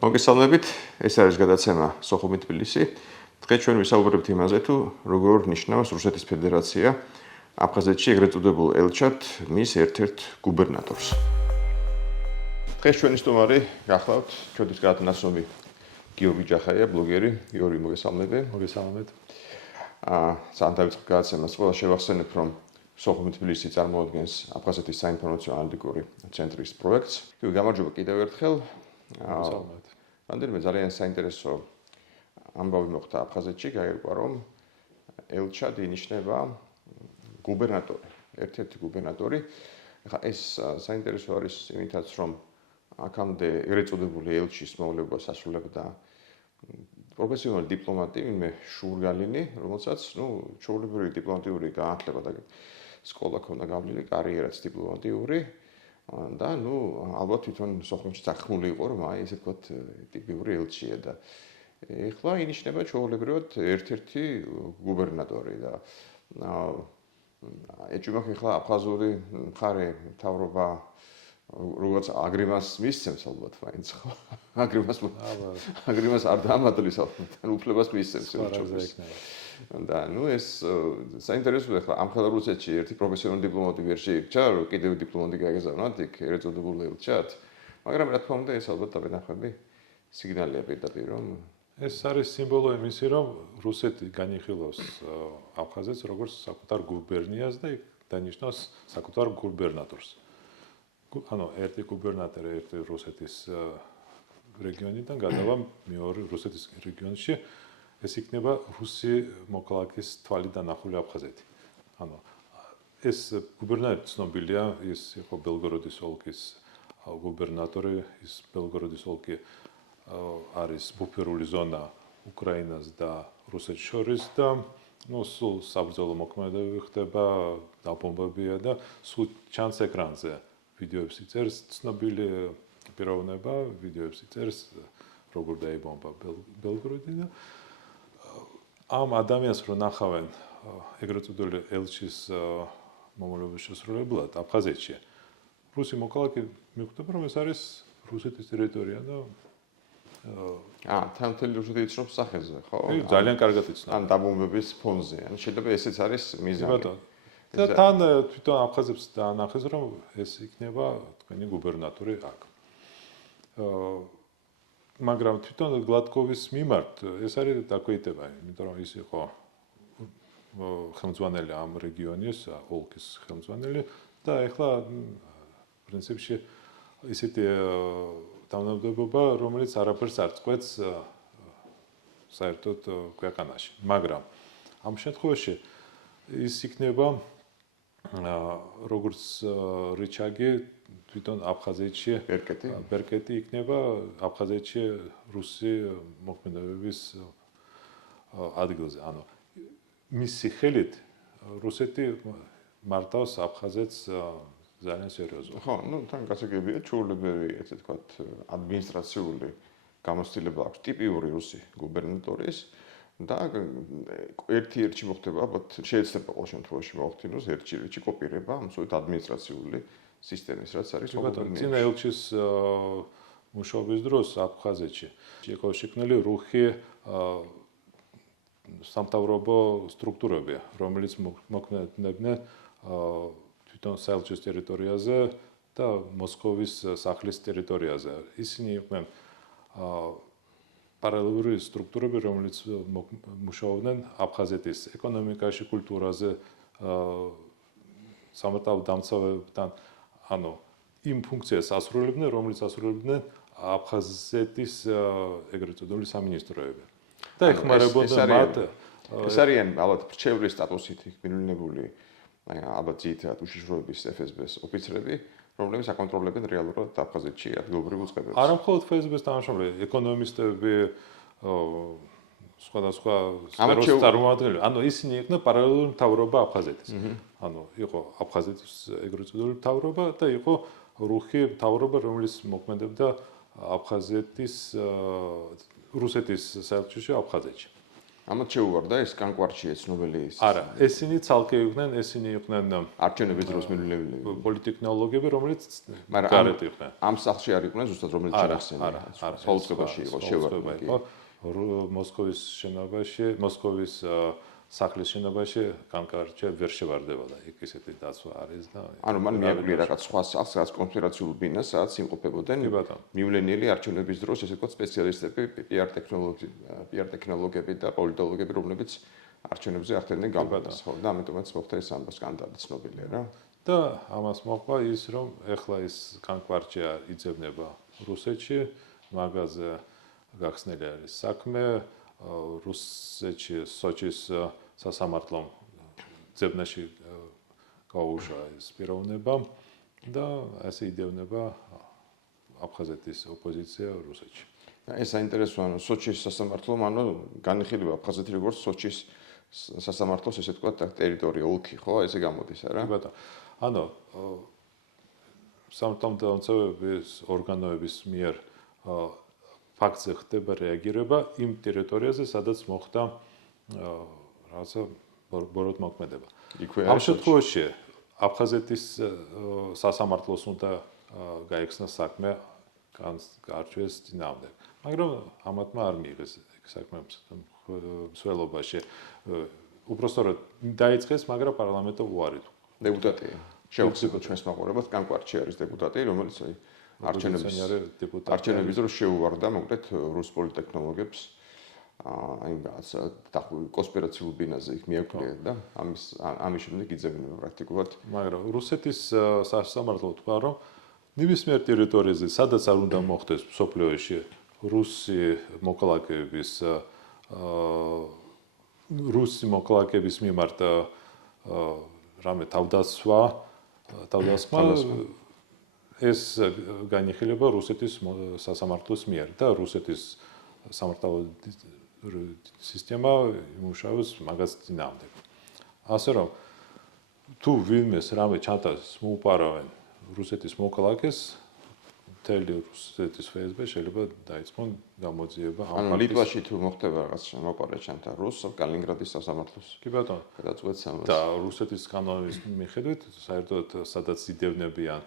მოგესალმებით, ეს არის გადაცემა სოხუმი თბილისი. დღეს ჩვენ ვისაუბრებთ იმაზე, თუ როგორ ნიშნავს რუსეთის ფედერაცია აფხაზეთში ეგრეთ წოდებულ ელჩად მის ერთ-ერთ გუბერნატორს. დღეს ჩვენი სტუმარი გახლავთ ჩვენთვის გადაცემები გიორგი ჯახაია, ბლოგერი. გიორგი, მოგესალმები. მოგესალმებით. სანამ დავიწყოთ გადაცემას, ყველა შევახსენებ, რომ სოხუმი თბილისი წარმოადგენს აფხაზეთის საინფორმაციო ანალიტიკური ცენტრის პროექტს. გამარჯობა კიდევ ერთხელ. მოგესალმებით. რამდენიმე ძალიან საინტერესო ამბავი მოხდა აფხაზეთში, გაირკვა, რომ ელჩად ინიშნება გუბერნატორი, ერთ-ერთი გუბერნატორი. ახლა ეს საინტერესო არის იმითაც, რომ აქამდე ეგრეთ წოდებული ელჩის მოვლენობას ასრულებდა პროფესიონალი დიპლომატი, ვინმე შურგალინი, რომელსაც, ჩვეულებრივი დიპლომატიური განათლება და სკოლა ქონდა გავლილი, კარიერაც დიპლომატიური. და ალბათ თვითონ სოხუმში წახმული იყო, რომ ესე ვთქვათ, ტიპიური ელჩია და ეხლა ინიშნება ჩვეულებრივად ერთ-ერთი გუბერნატორი და ეჭვმა ეხლა აფხაზური მხარე მთავრობა როგორც აგრიმას მისცემს ალბათ მაინც ხო? აგრიმას არ დაამადლის ალბათ, უფლებას მისცემს ელჩობის. და ეს საინტერესოა ახლა ამ ხელ რუსეთში ერთი პროფესიონალი დიპლომატი ვერ შეირჩა, რომ კიდევ დიპლომატი გაეგზავნათ იქ ეგრეთ წოდებულ ელჩად. მაგრამ რა თქმა უნდა, ეს ალბათ დაბედნახები სიგნალია პირდაპირ, რომ ეს არის სიმბოლო იმისი, რომ რუსეთი განიხილავს აფხაზეთს როგორც საკუთარ გუბერნიას და იქ დანიშნავს საკუთარ გუბერნატორს. ანუ ერთი გუბერნატორი ერთი რუსეთის რეგიონიდან გადავა მეორე რუსეთის რეგიონში. ეს იქნება რუსი მოქალაქის თვალით დანახული აფხაზეთი. ანუ ეს გუბერნატორი ცნობილია, ის იყო ბელგოროდის ოლქის გუბერნატორი, ის ბელგოროდის ოლქი არის ბუფერული ზონა უკრაინას და რუსეთს შორის და სულ საბრძოლო მოქმედებები ხდება, დაბომბებია და სულ ჩანს ეკრანზე ვიდეოებს იწერს, ცნობილი პიროვნება ვიდეოებს იწერს, როგორ დაიბომბა ბელგოროდი და ამ ადამიანს რო ნახავენ ეგრეთ წოდებული ელჩის მომავლობის შესრულებლად აფხაზეთში, რუსი მოქალაქე მიხვდება, რომ ეს არის რუსეთის ტერიტორია და თან მთელი რუსეთი იცნობს სახეზე, ხო? ძალიან კარგად იცნობს. ან დაბომბების ფონზე, ან შეიძლება ესეც არის მიზანი. და თან თვითონ აფხაზებს დაანახეს, რომ ეს იქნება თქვენი გუბერნატორი აქ. მაგრამ თვითონ გლატკოვის მიმართ ეს არის დაქვეითება, იმიტომ რომ ის იყო ხელმძღვანელი ამ რეგიონის, ოლქის ხელმძღვანელი და ეხლა პრინციპში ისეთი თანამდებობა, რომელიც არაფერს არ წყვეტს საერთოდ ქვეყანაში. მაგრამ ამ შემთხვევაში ის იქნება როგორც რიჩაგი თვითონ აფხაზეთში ბერკეტი იქნება აფხაზეთში რუსი მოქმედებების ადგილზე. ანუ მისი ხელით რუსეთი მართავს აფხაზეთს ძალიან სერიოზულად. ხო, თან გასაგებია, ჩვეულებრივი, ესე ვთქვათ, ადმინისტრაციული გამოცდილება აქვს ტიპიური რუსი გუბერნატორის და ერთ-ერთი მოხდება, ალბათ შეეცდება ყოველ შემთხვევაში მოხდინოს ერთ-ერთი კოპირება ამ სულ ადმინისტრაციული სისტემის, რაც არის სოხუმში. წინა ელჩის მუშაობის დროს აფხაზეთში იყო შექმნილი რუხი სამთავრობო სტრუქტურები, რომელიც მოქმედებდნენ თვითონ საელჩოს ტერიტორიაზე და მოსკოვის სახლის ტერიტორიაზე. ისინი იყვნენ პარალელური სტრუქტურები, რომელიც მუშაობდნენ აფხაზეთის ეკონომიკაში, კულტურაზე, სამართალ დამცავებთან, ანუ იმ ფუნქციას ასრულებდნენ, რომელიც ასრულებდნენ აფხაზეთის ეგრეთ წოდებული სამინისტროები. და ეხმარებოდნენ მათ. ეს არიან ალბათ მრჩევლის სტატუსით მილიონებული, ალბათ ძირითადად უშიშროების FSB-ს ოფიცრები, რომლებიც აკონტროლებენ რეალურად აფხაზეთში ადგილობრივ უწყებებს. არა მხოლოდ FSB-ს თანამშრომლები, ეკონომისტები, სხვადასხვა სფეროს წარმომადგენლები. ანუ ისინი იყვნენ პარალელური მთავრობა აფხაზეთის. ანუ იყო აფხაზეთის ეგრეთ წოდებული მთავრობა და იყო რუხი მთავრობა, რომელიც მოქმედებდა აფხაზეთის რუსეთის საელჩოში აფხაზეთში. ამათ შეუვარდა ეს კანკვარჩია ცნობილი ის. არა, ესენი ცალკე იყვნენ, ესენი იყვნენ არჩევნების დროს მივლინებულები. პოლიტექნოლოგები, რომელიც მაგრამ გარეთ იყვნენ. ამ სახლში არ იყვნენ ზუსტად რომელიც შეახსენე. არა. საუწყებაში იყო შევარდა. მოსკოვის შენობაში, მოსკოვის სახლის შენობაში კანკვარჩია ვერ შევარდებოდა. იქ ისეთი დაცვა არის და ანუ მან მიაკვლიე რაღაც სხვა სახლს, რაც კონსპირაციულ ბინას, სადაც იმყოფებოდნენ მივლენილი არჩევნების დროს ესე ვთქვათ სპეციალისტები, PR ტექნოლოგები და პოლიტოლოგები, რომლებიც არჩევნებზე ახდენდნენ გამბადას, ხო და ამიტომაც მოხდა ეს ამბა სკანდალი ცნობილია რა. და ამას მოყვა ის, რომ ეხლა ეს კანკვარჩია იძებნება რუსეთში, მაგაზე გახსნილი არის საქმე, რუსეთში სოჩის სასამართლომ ძებნაში გაუშვა ეს პიროვნება და ასე იდევნება აფხაზეთის ოპოზიცია რუსეთში. ეს საინტერესოა, ანუ სოჩის სასამართლომ ანუ განიხილება აფხაზეთი როგორც სოჩის სასამართლოს ესე ვთქვათ ტერიტორია, ოლქი, ხო, ესე გამოდის, არა? კი ბატონო. ანუ სამართალდამცავების ორგანოების მიერ ფაქტზე ხდება რეაგირება იმ ტერიტორიაზე, სადაც მოხდა რაღაცა ბოროტმოქმედება. ამ შემთხვევაში აფხაზეთის სასამართლოს უნდა გაიხსნა საქმე არჩევის წინააღმდეგ. მაგრამ ამათმა არ მიიღეს საქმე მსვლელობაში. უпростоრად დაიწყეს, მაგრამ პარლამენტო უარი თუ. დეპუტატია. შეუძლება ჩვენს მაყურებელს კანკვარჩი არის დეპუტატი, რომელიც არჩევნების დროს შეუვარდა მოკლედ რუს პოლიტექნოლოგებს აი რაღაც კონსპირაციულ ბინაზე იქ მიაკვლიეთ და ამის შემდეგ იძებნება პრაქტიკულად. მაგრამ რუსეთის სასამართლო თქვა, რომ ნებისმიერ ტერიტორიაზე, სადაც არ უნდა მოხდეს მსოფლიოში რუსი მოქალაქეების მიმართ რამე თავდასხმა ეს განიხილება რუსეთის სასამართლოს მიერ და რუსეთის სამართალო სისტემა იმუშავებს მაგას წინააღმდეგ. ასე რომ თუ ვინმეს რამე ჩანთავს მოუპარავენ რუსეთის მოქალაქეს მთელი რუსეთის FSB შეიძლება დაიწყონ გამოძიება ამ ანუ ლიტვაში თუ მოხდება რაღაც მოპარე ჩანთა რუსს კალინინგრადის სასამართლოს. კი ბატონო. გადაწყვეტს ამას. და რუსეთის კანონის მიხედვით საერთოდ სადაც იდევნებიან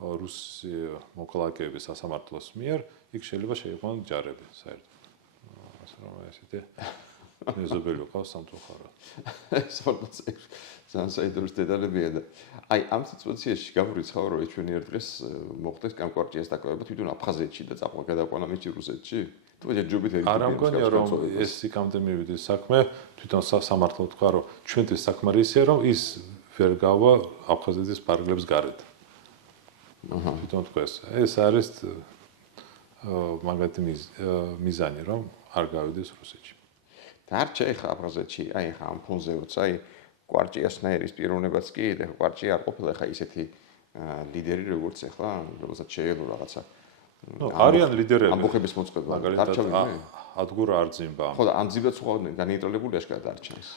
რუსი მოქალაქეების სასამართლოს მიერ, იქ შეიძლება შეიყვანონ ჯარები საერთოდ. ასე რომ ესეთი მეზობელი ყავს სამწუხაროდ. სამსაიდურის დეტალებია და აი ამ სიტუაციაში გამორიცხავ რომ ჩვენი ერთ დღეს მოხდეს კანკვარჩიას დაკავება თვითონ აფხაზეთში და წაყვა გადაყვანა მიჩი რუსეთში. თუ ჯობით ერთი არ ამგონია რომ ეს იქამდე მივიდეს საქმე, თვითონ სამართლო თქვა რომ ჩვენთვის საქმე ისეა რომ ის ვერ გავა აფხაზეთის პარკლებს გარეთ. თვითონ თქვა ეს არის მაგათი მიზანი რომ არ გავიდეს რუსეთში. დარჩა ეხა აფხაზეთში, აი ეხა ამ ფონზეც, აი კვარჭიასნაირის პიროვნებაც კი, ეხა კვარჭია არ ყოფილა ეხა ისეთი ლიდერი როგორც ეხლა, რომელსაც შეეძლო რაღაცა. ნუ არიან ლიდერები. ამბოხების მოწყობა. მაგალითად ადგურ არძიმბა. ხო და ამძიბაც ხო განეიტრალებული აშკარად დარჩენს.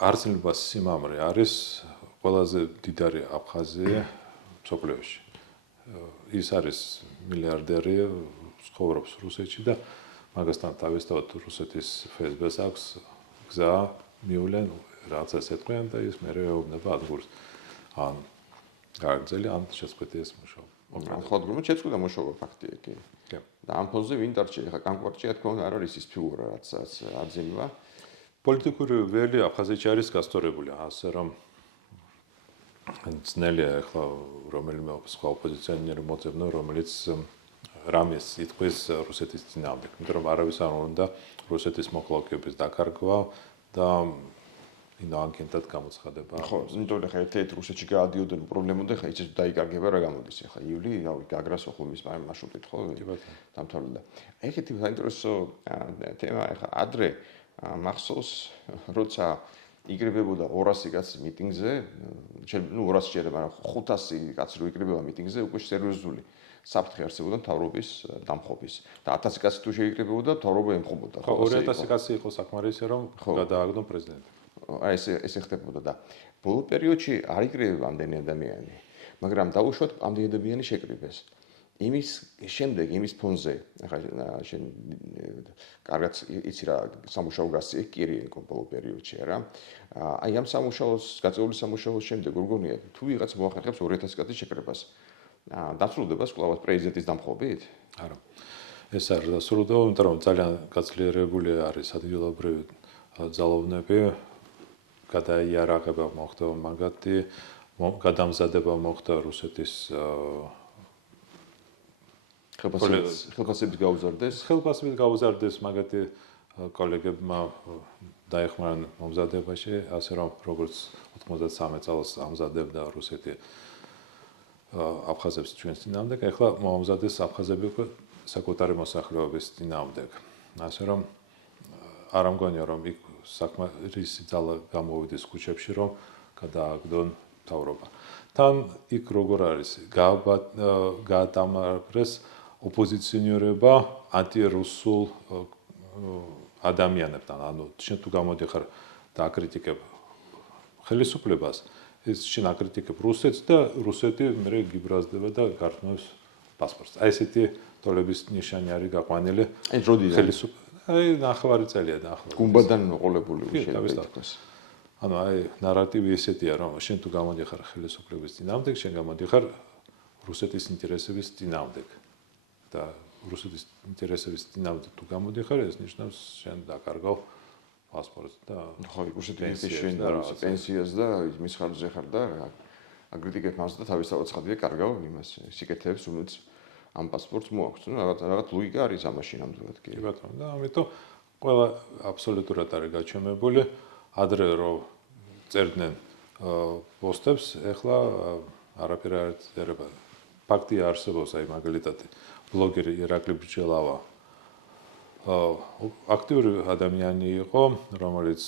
არძიმბას სიმამრე არის ყველაზე დიდარი აფხაზია მსოფლიოში. ის არის მილიარდერი, ცხოვრობს რუსეთში და მაგასთან თავისთავად რუსეთის FSB-ს აქვს გზა მივლენ რაღაცას ეთქვენ და ის მერე ეუბნება ადგურს. ან გაგრძელი ან შეწყვეტეს მუშაობა. მაგრამ ხო ადგურმა შეწყვეტა მუშაობა ფაქტია კი. და ამ ფონზე ვინ დარჩა ეხა კანკვარჩია თქო არ არის ის ფიგურა რაც აძინება. პოლიტიკური ველი აფხაზეთში არის გასწორებული, ასე რომ ძნელია ეხლა რომელიმე სხვა ოპოზიციონერი მოწევნა რომელიც რამეს იტყვის რუსეთის წინააღმდეგ, იმიტომ რომ არავის არ უნდა რუსეთის მოქალაქეების დაკარგვა და ინაგენტად გამოცხადება. ხო, იმიტომ რომ ხა ერთ რუსეთში გაადიოდნენ პრობლემამდე, ხა ისე დაიკარგება რა გამოდის ახლა ივლი, რავი, გაგრასო ხუმის მარშრუტით ხო? კი ბატონო. დამთავრდა. ეგეთი საინტერესო თემა ახლა ადრე მახსოვს, როცა იკრიბებოდა 200 კაცი მიტინგზე, ნუ 200 შეიძლება, მაგრამ 500 კაცი რო იკრიბება მიტინგზე, უკვე სერიოზული საფრთხე არსებობდა მთავრობის დამხობის და 1000 კაცი თუ შეიკრიბებოდა, მთავრობა ემხობოდა. ხო, 2000 კაცი იყო საკმარისი რომ გადააგდონ პრეზიდენტი. აი ესე ხდებოდა და ბოლო პერიოდში არ იკრიბება ამდენი ადამიანი, მაგრამ დაუშვათ ამდენი ადამიანი შეკრიბეს. იმის შემდეგ, იმის ფონზე, ახლა შენ კარგად იცი რა სამუშაო გასწიე კირიენკო ბოლო პერიოდში არა. აი ამ სამუშაოს, გაწეული სამუშაოს შემდეგ როგორია თუ ვიღაც მოახერხებს 2000 კაცის შეკრებას. დასრულდება კვლავ პრეზიდენტის დამხობით? არა. ეს არ დასრულდება, იმიტომ რომ ძალიან გაძლიერებული არის ადგილობრივი ძალოვნები, გადაიარაღება მოხდა მაგათი, გადამზადება მოხდა რუსეთის ხელფასებით გაუზარდეს. ხელფასებით გაუზარდეს მაგათი კოლეგებმა დაეხმარნენ მომზადებაში, ასე რომ როგორც 93 წელს ამზადებდა რუსეთი აფხაზებს ჩვენს წინააღმდეგ, ახლა მომზადდეს აფხაზები საკუთარი მოსახლეობის წინააღმდეგ. ასე რომ არ ამგონია რომ იქ საკმარისი ძალა გამოვიდეს ქუჩებში რომ გადააგდონ მთავრობა. თან იქ როგორ არის გაატამარეს ოპოზიციონერება ანტირუსულ ადამიანებთან, ანუ შენ თუ გამოდიხარ და აკრიტიკებ ხელისუფლებას, ეს შენ აკრიტიკებ რუსეთს და რუსეთი მერე გიბრაზდება და გართმევს პასპორტს. აი ესეთი თოლების ნიშანი არის გაყვანილი ხელისუფლებას. აი ნახევარი წელია დაახლოებით. გუმბადან მოყოლებული შეიძლება ითქვას. ანუ აი ნარატივი ესეთია რომ შენ თუ გამოდიხარ ხელისუფლების წინააღმდეგ, შენ გამოდიხარ რუსეთის ინტერესების წინააღმდეგ. და რუსეთის ინტერესების წინააღმდეგ თუ გამოდიხარ, ეს ნიშნავს შენ დაკარგავ პასპორტს და ხო, რუსეთის შენ პენსიას და მის ხარჯზე ხარ და აკრიტიკებ მას და თავისთავად ცხადია კარგავ იმას სიკეთეებს, რომელიც ამ პასპორტს მოაქვს. ნუ რაღაც ლოგიკა არის ამაში ნამდვილად კი. კი ბატონო, და ამიტომ ყველა აბსოლუტურად არის გაჩვენებული, ადრე რომ წერდნენ პოსტებს, ეხლა არაფერი არ წერება. ფაქტი არსებობს, აი მაგალითად ბლოგერი ირაკლი ბჭელავა აქტიური ადამიანი იყო, რომელიც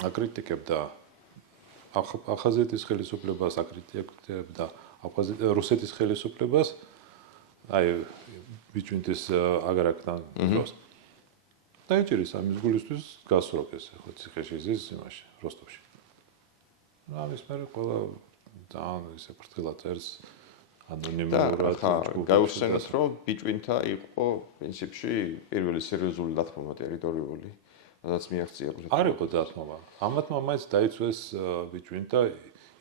აკრიტიკებდა აფხაზეთის ხელისუფლებას, აკრიტიკებდა რუსეთის ხელისუფლებას, აი ბიჭვინტის აგარაკთან დროს. დაიჭირის ამის გულისთვის გასროქეს, ხო ციხეში ზის იმაში, როსტოვში. ამის მერე ყველა ძალიან ისე ფრთხილად წერს ანონიმურად გაუსცენოთ რომ ბიჭვინთა იყო პრინციპში პირველი სერიოზული დათმობა ტერიტორიული, სადაც მიაღწია რუსეთს. არ იყო დათმობა. ამათმა მაინც დაიცვეს ბიჭვინთა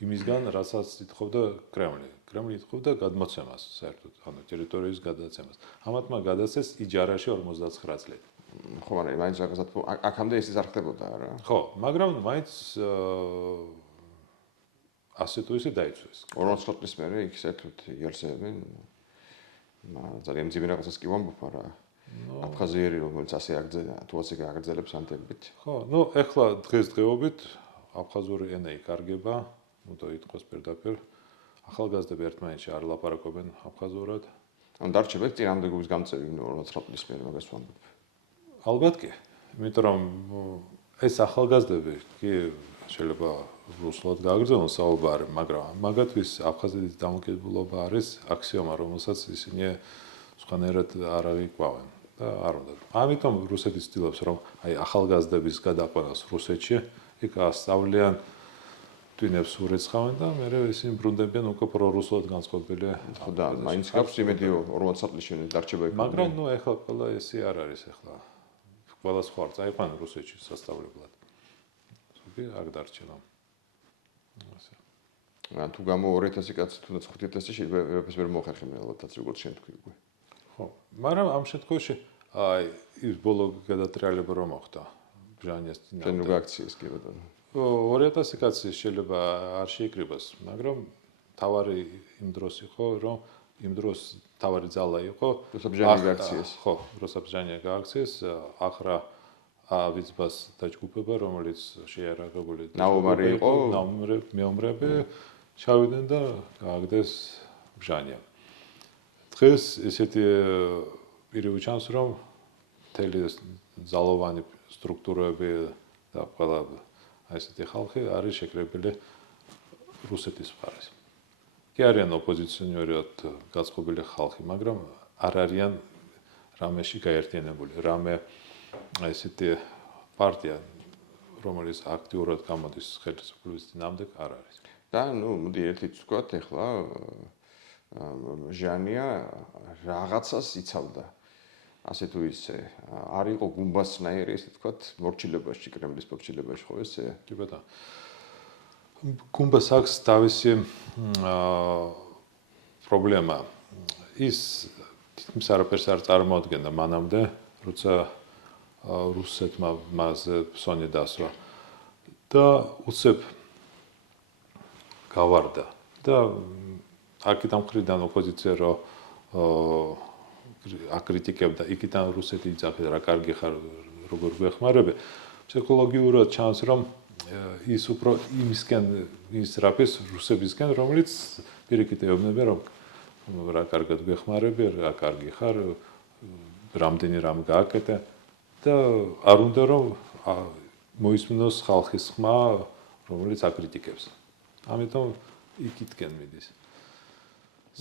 იმისგან, რასაც ითხოვდა კრემლი. კრემლი ითხოვდა გადმოცემას, საერთოდ, ანუ ტერიტორიის გადაცემას. ამათმა გადაცეს იჯარაში 59 წლით. ხო, მაგრამ მაინც რაღაცად აქამდე ეს არ ხდებოდა არა? ხო, მაგრამ მაინც ასე თუ ისე დაიცვეს. 49 წლის მერე იქ საერთოდ იარსებენ ძალიან მძიმე რაღაცას კი ვამბობ, მაგრამ აფხაზიერი რომელიც ასე აგრძელა, თუ ასე გააგრძელებს ანტებით. ხო, ნუ ეხლა დღესდღეობით აფხაზური ენა იკარგება, ნუ და ითქოს პირდაპირ. ახალგაზრდები ერთმანეთში არ ლაპარაკობენ აფხაზურად. ანუ დარჩება წინამდებობის გამწევი 49 წლის მერე მაგას ვამბობ. ალბათ კი, იმიტომ რომ ეს ახალგაზრდები კი შეიძლება რუსულად გააგრძელონ საუბარი, მაგრამ მაგათთვის აფხაზეთის დამოუკიდებლობა არის აქსიომა, რომელსაც ისინი სხვანაირად არ აღიქვავენ და არ უნდა. ამიტომ რუსეთი ცდილობს, რომ აი ახალგაზრდების გადაყვანას რუსეთში, იქ ასწავლიან twinებს ურეცხავენ და მერე ისინი ბრუნდებიან უკვე პრორუსულად განწყობილი. ხო და მაინც გაქვს იმედი 40 წლის შემდეგ დარჩება იქ. მაგრამ ნუ ეხლა ყველა ესე არ არის ეხლა. ყველა სხვა არ წაიყვან რუსეთში სასწავლებლად. სულ არ დარჩება. ასე. თუ გამო 2000 კაცი თუნდაც 5000 შეიძლება ეფეს ვერ მოხერხებინა ალბათ როგორც შენ თქვი უკვე. ხო, მაგრამ ამ შემთხვევაში აი ის ბოლო გადატრიალება რომ მოხდა ბჟანიას წინააღმდეგ. შენ როგორ აქციეს კი ბატონო. 2000 კაცი შეიძლება არ შეიკრიბოს, მაგრამ თავარი იმ დროს იყო, რომ იმ დროს თავარი ძალა იყო რუსაბჟანი გააქციეს. ხო, რუსაბჟანი გააქციეს, ახრა ავიცბას დაჯგუფება, რომელიც შეიარაღებული ნაუმარი იყო, მეომრები ჩავიდნენ და გააგდეს ბჟანია. დღეს ესეთი პირი ჩანს, რომ მთელი ძალოვანი სტრუქტურები და ყველა ესეთი ხალხი არის შეკრებილი რუსეთის მხარეს. კი არიან ოპოზიციონერად გაწყობილი ხალხი, მაგრამ არ არიან რამეში გაერთიანებული. რამე ესეთი პარტია, რომელიც აქტიურად გამოდის ხელისუფლების წინააღმდეგ, არ არის. და ნუ მოდი ერთიც ვთქვათ, ეხლა ჟანია რაღაცას იცავდა. ასე თუ ისე არ იყო გუმბასნაირი, ესე ვთქვათ, მორჩილებაში, კრემლის მორჩილებაში, ხო ესე? კი ბატონო. გუმბას აქვს თავისი პრობლემა. ის თითქმის არაფერს არ წარმოადგენდა მანამდე, როცა რუსეთმა მასზე ფსონი დასვა და უცებ გავარდა და აქედან მხრიდან ოპოზიცია რო აკრიტიკებდა, იქიდან რუსეთი იძახდა, რა კარგი ხარ, როგორ გვეხმარები. ფსიქოლოგიურად ჩანს, რომ ის უფრო იმისკენ ისრაფის რუსებისკენ, რომელიც პირიქით ეუბნებიან, რომ რა კარგად გვეხმარები, რა კარგი ხარ, რამდენი რამ გააკეთე და არ უნდა რომ მოისმინოს ხალხის ხმა, რომელიც აკრიტიკებს. ამიტომ იქითკენ მიდის.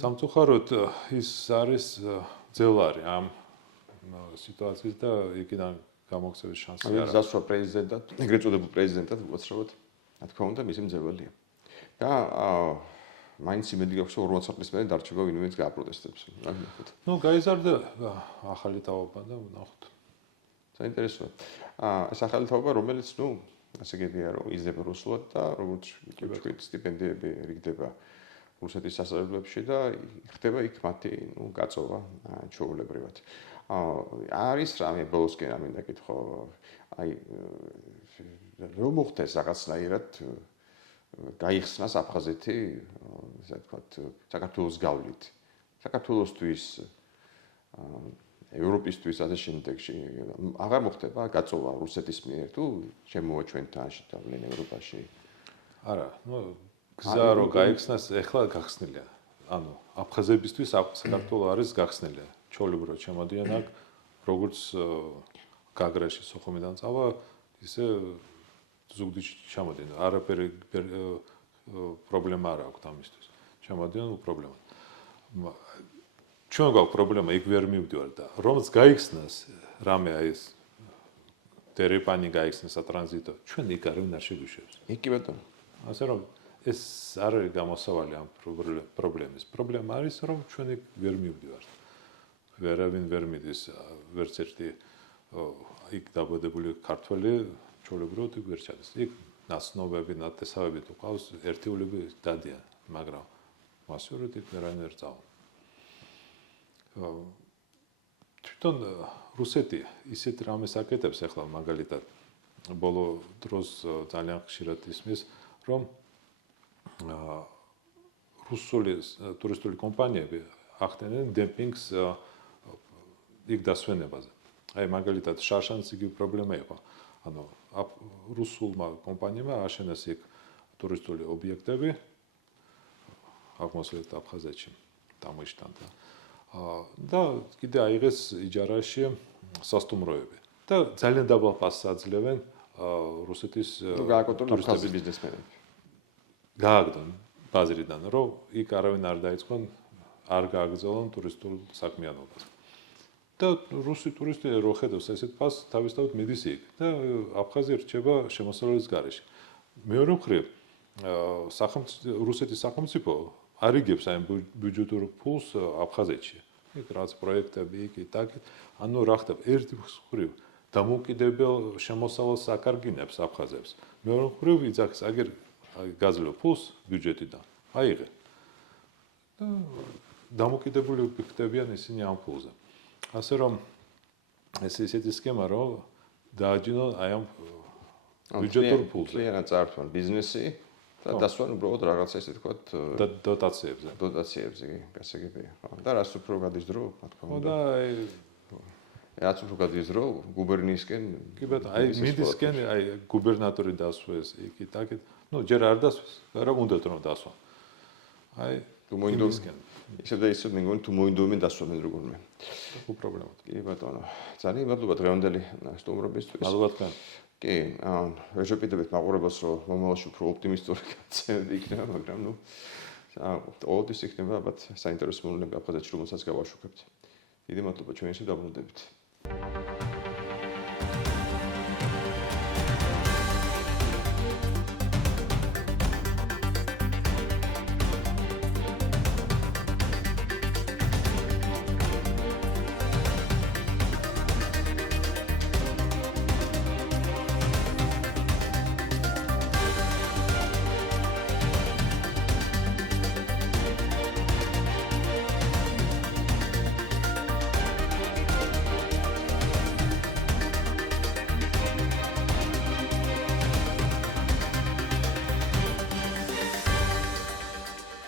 სამწუხაროდ ის არის ძელარი ამ სიტუაციის და იქიდან გამოგცევის შანსი არ არის. დასვა პრეზიდენტად, ეგრეთ წოდებულ პრეზიდენტად უაცრავად, რა თქმა უნდა, მისი მძეველია. და მაინც იმედი გაქვს, რომ 40 წლის მერე დარჩება ვინმე გააპროტესტებს. რა გინახოთ? ნუ გაიზარდა ახალი თაობა და ვნახოთ. საინტერესოა. ეს ახალი თაობა, რომელიც, ასე გებია, რომ იზრდება რუსულად და როგორც ვთქვით, სტიპენდიები რიგდება რუსეთის სასწავლებლებში და ხდება იქ მათი, გაწოვა ჩვეულებრივად. არის რამე ბოლოსკენ არ მინდა კითხო, რომ მოხდეს რაღაცნაირად გაიხსნას აფხაზეთი, ესე ვთქვათ, საქართველოს გავლით. საქართველოსთვის ევროპისთვის ასე შემდეგში აღარ მოხდება გაწოვა რუსეთის მიერ თუ შემოვა ჩვენთან შეტავლენ ევროპაში. არა, გზა რო გაიხსნას, ეხლა გახსნილია. ანუ აფხაზებისთვის საქართველო არის გახსნილი. ჩოლებრო შემოდიან აქ, როგორც გაგრაში სოხუმიდან წავა, ისე ზუგდიდში ჩამოდიან. არაფერი პრობლემა არ აქვს ამისთვის. ჩამოდიან უპრობლემოდ. ჩვენ გვაქვს პრობლემა, იქ ვერ მივდივარ და რომც გაიხსნას რამე ეს დერეპანი გაიხსნას სატრანზიტო, ჩვენ იქ არავინ არ შეგვიშვებს. იქ კი ბატონო. ასე რომ ეს არ არის გამოსავალი ამ პრობლემის. პრობლემა არის, რომ ჩვენ იქ ვერ მივდივართ. ვერავინ ვერ მიდის, ვერც ერთი იქ დაბადებული ქართველი ჩვეულებრივად იქ ვერ ჩადის. იქ ნაცნობები, ნათესავები თუ ყავს, ერთეულები დადიან, მაგრამ მასიურად იქ ვერანაირ ვერ წავა. თვითონ რუსეთი ისეთ რამეს აკეთებს ახლა მაგალითად ბოლო დროს ძალიან ხშირად ისმის, რომ რუსული ტურისტული კომპანიები ახდენენ დემპინგს იქ დასვენებაზე. აი მაგალითად შარშანს იგივე პრობლემა იყო. ანუ რუსულმა კომპანიებმა აშენეს იქ ტურისტული ობიექტები აღმოსავლეთ აფხაზეთში დამოიშტან და კიდე აიღეს იჯარაში სასტუმროები და ძალიან დაბალ პასს აძლევენ რუსეთის ტურისტების ბიზნესმენები. გააგდონ ბაზრიდან, რომ იქ არავინ არ დაიწყონ, არ გააგრძელონ ტურისტულ საქმიანობას. და რუსი ტურისტი რო ხედავს ესეთ პასს, თავისთავად მიდის იქ და აფხაზი რჩება შემოსავლის გარეშე. მეორე მხრივ, რუსეთის სახელმწიფო არ იგებს აი ბიუჯეტურ ფულს აფხაზეთში. იქ რაც პროექტები იქ, ანუ რა ხდება, ერთი მხრივ დამოუკიდებელ შემოსავალს აკარგინებს აფხაზებს. მეორე მხრივ იძახის აგერ გაძლევ ფულს ბიუჯეტიდან. აიღე. და დამოუკიდებელი ხდებიან ისინი ამ ფულზე. ასე რომ ეს ისეთი სქემა რომ დააჯინონ აი ამ ბიუჯეტურ ფულზე. ძალიან წართვან ბიზნესი და დასვან უბრალოდ რაღაცა ესე ვთქვათ დოტაციებზე. დოტაციებზე, გასაგებია. და რას უფრო გადის დრო, რა თქმა უნდა. და რაც უფრო გადის დრო, გუბერნიისკენ კი ბატონო, აი მიდისკენ აი გუბერნატორი დასვეს იქით-აქეთ. ჯერ არ დასვეს, მაგრამ უნდათ რომ დასვა. აი თუ მოინდომისკენ ისე და ისე მე მგონი თუ მოინდომენ დასვამენ როგორმე. უპრობლემოდ. კი ბატონო. ძალიან მადლობა დღევანდელი სტუმრობისთვის. მადლობა თქვენ. კი, ვეშოპიტებით მაყურებელს რომ მომავალში უფრო ოპტიმისტური გაცემები იქნება, მაგრამ ყოველთვის იქნება ალბათ საინტერესო მოვლენები აფხაზეთში, რომელსაც გავაშუქებთ. დიდი მადლობა ჩვენში დაბრუნდებით.